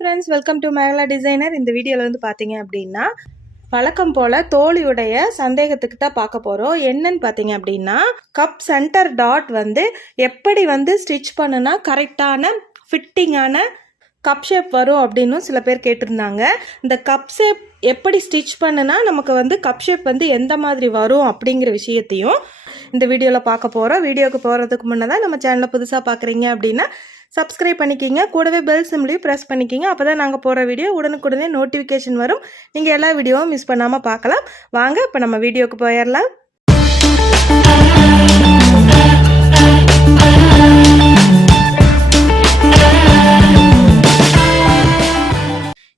Friends welcome to Mekala designer இந்த வீடியோவில் வந்து பார்த்தீங்க அப்படின்னா வழக்கம் போல் தோழியுடைய சந்தேகத்துக்கு தான் பார்க்க போகிறோம் என்னன்னு பார்த்தீங்க அப்படின்னா கப் சென்டர் டாட் வந்து எப்படி வந்து ஸ்டிச் பண்ணுனா கரெக்டான ஃபிட்டிங்கான கப் ஷேப் வரும் அப்படின்னு சில பேர் கேட்டிருந்தாங்க. இந்த கப் ஷேப் எப்படி ஸ்டிச் பண்ணுனா நமக்கு வந்து கப் ஷேப் வந்து எந்த மாதிரி வரும் அப்படிங்கிற விஷயத்தையும் இந்த வீடியோவில் பார்க்க போகிறோம் வீடியோவுக்கு போகிறதுக்கு முன்னே தான் நம்ம சேனலை புதுசாக பார்க்குறீங்க அப்படின்னா சப்ஸ்கிரைப் பண்ணிக்கிங்க. கூடவே பெல் சிம்லையும் ப்ரெஸ் பண்ணிக்கிங்க. அப்போ தான் நாங்கள் போகிற வீடியோ உடனுக்குடனே நோட்டிஃபிகேஷன் வரும். நீங்கள் எல்லா வீடியோவும் மிஸ் பண்ணாமல் பார்க்கலாம் வாங்க இப்போ நம்ம வீடியோவுக்கு போயிடலாம்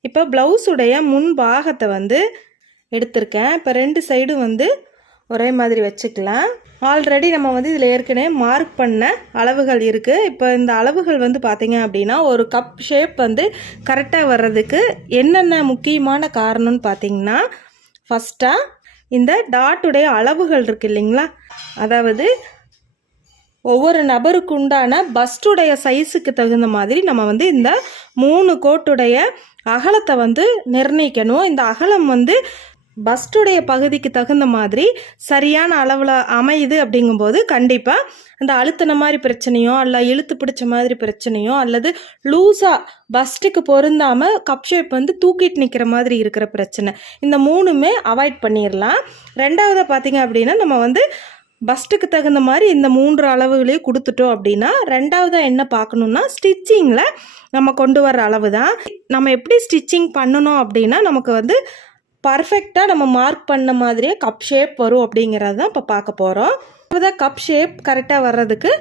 இப்போ ப்ளவுஸுடைய முன் பாகத்தை வந்து எடுத்திருக்கேன். இப்போ ரெண்டு சைடும் வந்து ஒரே மாதிரி வச்சுக்கலாம். ஆல்ரெடி நம்ம வந்து இதில் ஏற்கனவே மார்க் பண்ண அளவுகள் இருக்குது இப்போ இந்த அளவுகள் வந்து பார்த்திங்க அப்படின்னா ஒரு கப் ஷேப் வந்து கரெக்டாக வர்றதுக்கு என்னென்ன முக்கியமான காரணம்னு பார்த்திங்கன்னா ஃபஸ்ட்டாக இந்த டாட்டுடைய அளவுகள் இருக்கு இல்லைங்களா? அதாவது ஒவ்வொரு நபருக்கு உண்டான பஸ்டுடைய சைஸுக்கு தகுந்த மாதிரி நம்ம வந்து இந்த மூணு கோட்டுடைய அகலத்தை வந்து நிர்ணயிக்கணும். இந்த அகலம் வந்து பஸ்டுடைய பகுதிக்கு தகுந்த மாதிரி சரியான அளவில் அமையுது அப்படிங்கும்போது கண்டிப்பாக அந்த அழுத்தின மாதிரி பிரச்சனையோ அல்ல இழுத்து பிடிச்ச மாதிரி பிரச்சனையோ அல்லது லூஸாக பஸ்ட்டுக்கு பொருந்தாமல் கப் ஷேப் வந்து தூக்கிட்டு நிற்கிற மாதிரி இருக்கிற பிரச்சனை. இந்த மூணுமே அவாய்ட் பண்ணிடலாம் ரெண்டாவது பார்த்திங்க அப்படின்னா நம்ம வந்து பஸ்ட்டுக்கு தகுந்த மாதிரி இந்த மூன்று அளவுகளையும் கொடுத்துட்டோம் அப்படின்னா ரெண்டாவதாக என்ன பார்க்கணுன்னா ஸ்டிச்சிங்கில் நம்ம கொண்டு வர அளவு தான் நம்ம எப்படி ஸ்டிச்சிங் பண்ணணும் அப்படின்னா நமக்கு வந்து பர்ஃபெக்டாக நம்ம மார்க் பண்ண மாதிரியே கப் ஷேப் வரும் அப்படிங்கிறது தான் இப்போ பார்க்க போகிறோம் இப்போ தான் கப் ஷேப் கரெக்டாக வர்றதுக்கு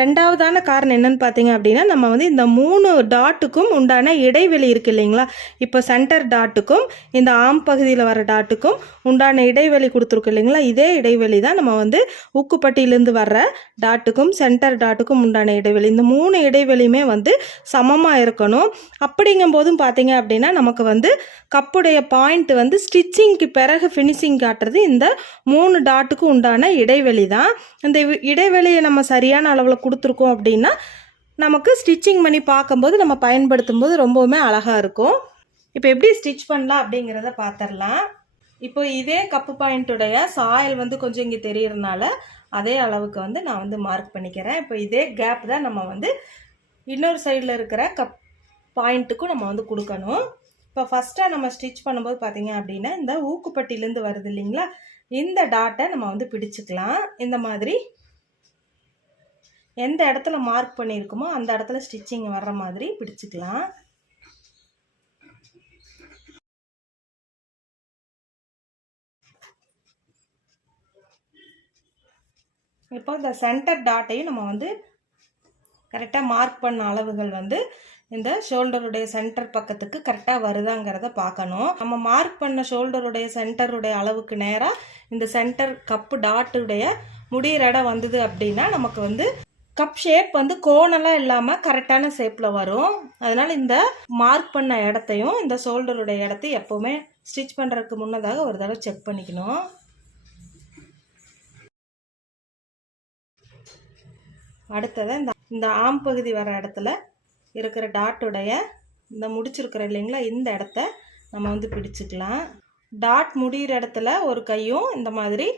ரெண்டாவதான காரணம் என்னன்னு பார்த்தீங்க அப்படின்னா நம்ம வந்து இந்த மூணு டாட்டுக்கும் உண்டான இடைவெளி இருக்கு இல்லைங்களா? இப்போ சென்டர் டாட்டுக்கும் இந்த ஆம் பகுதியில் வர டாட்டுக்கும் உண்டான இடைவெளி கொடுத்துருக்கு இல்லைங்களா? இதே இடைவெளி தான் நம்ம வந்து உக்குப்பட்டியிலேருந்து வர்ற டாட்டுக்கும் சென்டர் டாட்டுக்கும் உண்டான இடைவெளி. இந்த மூணு இடைவெளியுமே வந்து சமமாக இருக்கணும். அப்படிங்கும்போதும் பார்த்தீங்க அப்படின்னா நமக்கு வந்து கப்புடைய பாயிண்ட் வந்து ஸ்டிச்சிங்க்கு பிறகு ஃபினிஷிங் காட்டுறது இந்த மூணு டாட்டுக்கும் உண்டான இடைவெளி தான். இந்த இடைவெளியை நம்ம சரியான அளவில் கொடுத்துருக்கோம் அப்படின்னா நமக்கு ஸ்டிச்சிங் பண்ணி பார்க்கும்போது நம்ம பயன்படுத்தும் போது ரொம்பவுமே அழகாக இருக்கும். இப்போ எப்படி ஸ்டிச் பண்ணலாம் அப்படிங்கிறத பார்த்துடலாம் இப்போ இதே கப்பு பாயிண்ட்டுடைய சாயல் வந்து கொஞ்சம் இங்கே தெரியறதுனால அதே அளவுக்கு வந்து நான் வந்து மார்க் பண்ணிக்கிறேன். இப்போ இதே கேப் தான் நம்ம வந்து இன்னொரு சைடில் இருக்கிற கப் பாயிண்ட்டுக்கும் நம்ம வந்து கொடுக்கணும். இப்போ ஃபஸ்ட்டாக நம்ம ஸ்டிச் பண்ணும்போது பார்த்தீங்க அப்படின்னா இந்த ஊக்குப்பட்டிலேருந்து வருது இல்லைங்களா? இந்த டாட்டை நம்ம வந்து பிடிச்சிக்கலாம். இந்த மாதிரி எந்த இடத்துல மார்க் பண்ணியிருக்கோமோ அந்த இடத்துல ஸ்டிச்சிங் வர்ற மாதிரி பிடிச்சிக்கலாம். இப்போ இந்த சென்டர் டாட்டையும் நம்ம வந்து கரெக்டாக மார்க் பண்ண அளவுகள் வந்து இந்த ஷோல்டருடைய சென்டர் பக்கத்துக்கு கரெக்டாக வருதாங்கிறத பார்க்கணும். நம்ம மார்க் பண்ண ஷோல்டருடைய சென்டருடைய அளவுக்கு நேராக இந்த சென்டர் கப்பு டாட்டுடைய முடியிற இடம் வந்தது அப்படின்னா நமக்கு வந்து கப் ஷேப் வந்து கோணெல்லாம் இல்லாமல் கரெக்டான ஷேப்பில் வரும். அதனால் இந்த மார்க் பண்ண இடத்தையும் இந்த ஷோல்டருடைய இடத்தையும் எப்போவுமே ஸ்டிச் பண்ணுறதுக்கு முன்னதாக ஒரு தடவை செக் பண்ணிக்கணும். அடுத்தது இந்த இந்த ஆம் பகுதி வர இடத்துல இருக்கிற டாட்டுடைய இந்த முடிச்சிருக்கிற இல்லைங்களா இந்த இடத்த நம்ம வந்து பிடிச்சிக்கலாம். டாட் முடிகிற இடத்துல ஒரு கையும் இந்த மாதிரி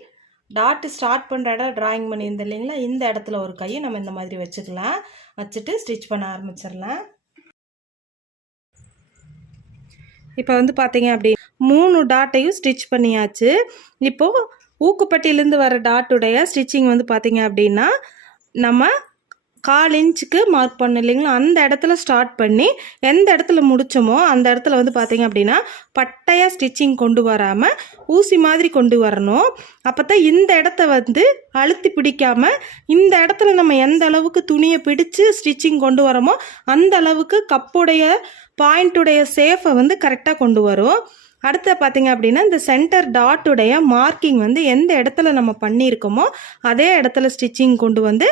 டாட்டு ஸ்டார்ட் பண்ணுற இடம் ட்ராயிங் பண்ணியிருந்தோம் இல்லைங்களா? இந்த இடத்துல ஒரு கையும் நம்ம இந்த மாதிரி வச்சுக்கலாம். வச்சுட்டு ஸ்டிச் பண்ண ஆரம்பிச்சிடலாம். இப்போ வந்து பார்த்தீங்க அப்படி மூணு டாட்டையும் ஸ்டிச் பண்ணியாச்சு. இப்போது ஊக்குப்பட்டியிலேருந்து வர டாட்டுடைய ஸ்டிச்சிங் வந்து பார்த்தீங்க அப்படின்னா நம்ம கால் இன்ச்சுக்கு மார்க் பண்ண இல்லைங்களா? அந்த இடத்துல ஸ்டார்ட் பண்ணி எந்த இடத்துல முடிச்சோமோ அந்த இடத்துல வந்து பார்த்தீங்க அப்படின்னா பட்டையாக ஸ்டிச்சிங் கொண்டு வராமல் ஊசி மாதிரி கொண்டு வரணும். அப்போ தான் இந்த இடத்த வந்து அழுத்தி பிடிக்காமல் இந்த இடத்துல நம்ம எந்த அளவுக்கு துணியை பிடிச்சு ஸ்டிச்சிங் கொண்டு வரோமோ அந்த அளவுக்கு கப்புடைய பாயிண்ட்டுடைய சேஃபை வந்து கரெக்டாக கொண்டு வரும். அடுத்து பார்த்தீங்க அப்படின்னா இந்த சென்டர் டாட்டுடைய மார்க்கிங் வந்து எந்த இடத்துல நம்ம பண்ணியிருக்கோமோ அதே இடத்துல ஸ்டிச்சிங் கொண்டு வந்து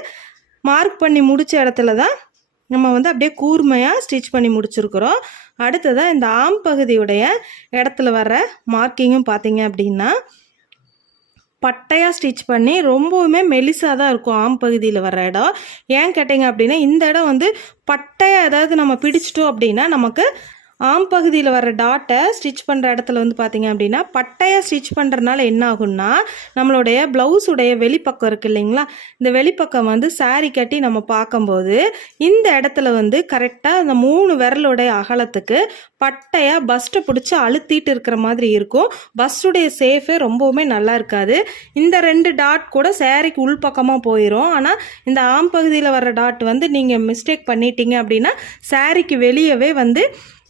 மார்க் பண்ணி முடித்த இடத்துல தான் நம்ம வந்து அப்படியே கூர்மையாக ஸ்டிச் பண்ணி முடிச்சிருக்கிறோம். அடுத்ததாக இந்த ஆம் பகுதியுடைய இடத்துல வர்ற மார்க்கிங்கும் பார்த்தீங்க அப்படின்னா பட்டையாக ஸ்டிச் பண்ணி ரொம்பவுமே மெலிசாக தான் இருக்கும் ஆம் பகுதியில் வர இடம். ஏன் கேட்டிங்க அப்படின்னா இந்த இடம் வந்து பட்டையாக ஏதாவது நம்ம பிடிச்சிட்டோம் அப்படின்னா நமக்கு ஆம் பகுதியில் வர டாட்டை ஸ்டிச் பண்ணுற இடத்துல வந்து பார்த்தீங்க அப்படின்னா பட்டையாக ஸ்டிச் பண்ணுறதுனால என்ன ஆகும்னா நம்மளுடைய ப்ளவுஸுடைய வெளிப்பக்கம் இருக்குது இல்லைங்களா? இந்த வெளிப்பக்கம் வந்து சாரி கட்டி நம்ம பார்க்கும்போது இந்த இடத்துல வந்து கரெக்டாக இந்த மூணு விரலுடைய அகலத்துக்கு பட்டையாக பஸ்ட்டை பிடிச்சி அழுத்திட்டு இருக்கிற மாதிரி இருக்கும். பஸ்ஸுடைய சேஃபே ரொம்பவுமே நல்லா இருக்காது. இந்த ரெண்டு டாட் கூட சேரீக்கு உள்பக்கமாக போயிடும் ஆனால் இந்த ஆம் பகுதியில் வர டாட் வந்து நீங்கள் மிஸ்டேக் பண்ணிட்டீங்க அப்படின்னா சாரீக்கு வெளியவே வந்து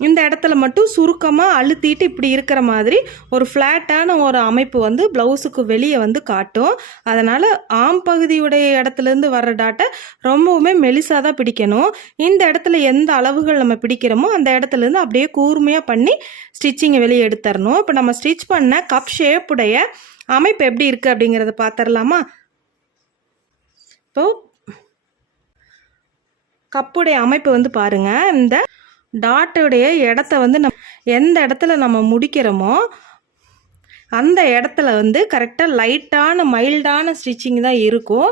இந்த இடத்துல மட்டும் சுருக்கமாக அழுத்திட்டு இப்படி இருக்கிற மாதிரி ஒரு ஃப்ளாட்டான ஒரு அமைப்பு வந்து ப்ளவுஸுக்கு வெளியே வந்து காட்டும். அதனால் ஆம் பகுதியுடைய இடத்துலேருந்து வர்ற டாட்டை ரொம்பவுமே மெலிசாக தான் பிடிக்கணும். இந்த இடத்துல எந்த அளவுகள் நம்ம பிடிக்கிறோமோ அந்த இடத்துலேருந்து அப்படியே கூர்மையாக பண்ணி ஸ்டிச்சிங்கை வெளியே எடுத்துடணும். இப்போ நம்ம ஸ்டிச் பண்ண கப் ஷேப்புடைய அமைப்பு எப்படி இருக்குது அப்படிங்கிறத பார்த்துடலாமா இப்போது கப்புடைய அமைப்பு வந்து பாருங்கள் இந்த டாட்டுடைய இடத்த வந்து நம் எந்த இடத்துல நம்ம முடிக்கிறோமோ அந்த இடத்துல வந்து கரெக்டாக லைட்டான மைல்டான ஸ்டிச்சிங் தான் இருக்கும்.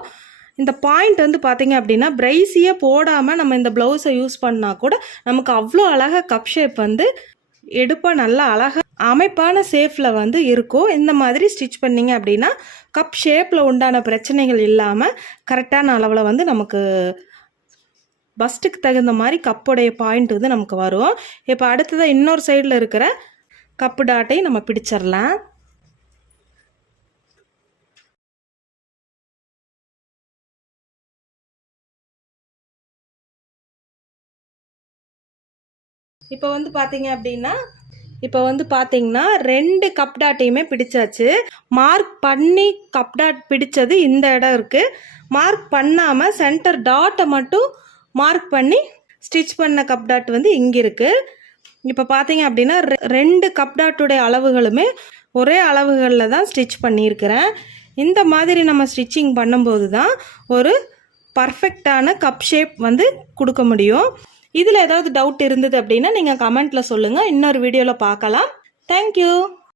இந்த பாயிண்ட் வந்து பார்த்திங்க அப்படின்னா பிரைஸியே போடாமல் நம்ம இந்த ப்ளவுஸை யூஸ் பண்ணால் கூட நமக்கு அவ்வளோ அழகாக கப் ஷேப் வந்து எடுப்பாக நல்லா அழகாக அமைப்பான சேஃபில் வந்து இருக்கும். இந்த மாதிரி ஸ்டிச் பண்ணீங்க அப்படின்னா கப் ஷேப்பில் உண்டான பிரச்சனைகள் இல்லாமல் கரெக்டான அளவில் வந்து நமக்கு பஸ்ட்டுக்கு தகுந்த மாதிரி கப்புடைய பாயிண்ட் வந்து நமக்கு வரும். இப்போ அடுத்ததாக இன்னொரு சைடில் இருக்கிற கப்பு டாட்டையும் நம்ம பிடிச்சிடலாம். இப்போ வந்து பார்த்தீங்க அப்படின்னா இப்போ வந்து பார்த்தீங்கன்னா ரெண்டு கப் டாட்டையுமே பிடிச்சாச்சு. மார்க் பண்ணி கப் டாட் பிடிச்சது இந்த இடம் இருக்குது மார்க் பண்ணாமல் சென்டர் டாட்டை மட்டும் மார்க் பண்ணி ஸ்டிச் பண்ண கப் டாட் வந்து இங்கே இருக்குது இப்போ பார்த்தீங்க அப்படின்னா ரெ- ரெண்டு கப் டாட்டுடைய அளவுகளுமே ஒரே அளவுகளில் தான் ஸ்டிச் பண்ணியிருக்கிறேன். இந்த மாதிரி நம்ம ஸ்டிச்சிங் பண்ணும்போது தான் ஒரு பர்ஃபெக்டான கப் ஷேப் வந்து கொடுக்க முடியும். இதில் ஏதாவது டவுட் இருந்தது அப்படின்னா நீங்கள் கமெண்ட்டில் சொல்லுங்கள் இன்னொரு வீடியோவில் பார்க்கலாம். தேங்க்யூ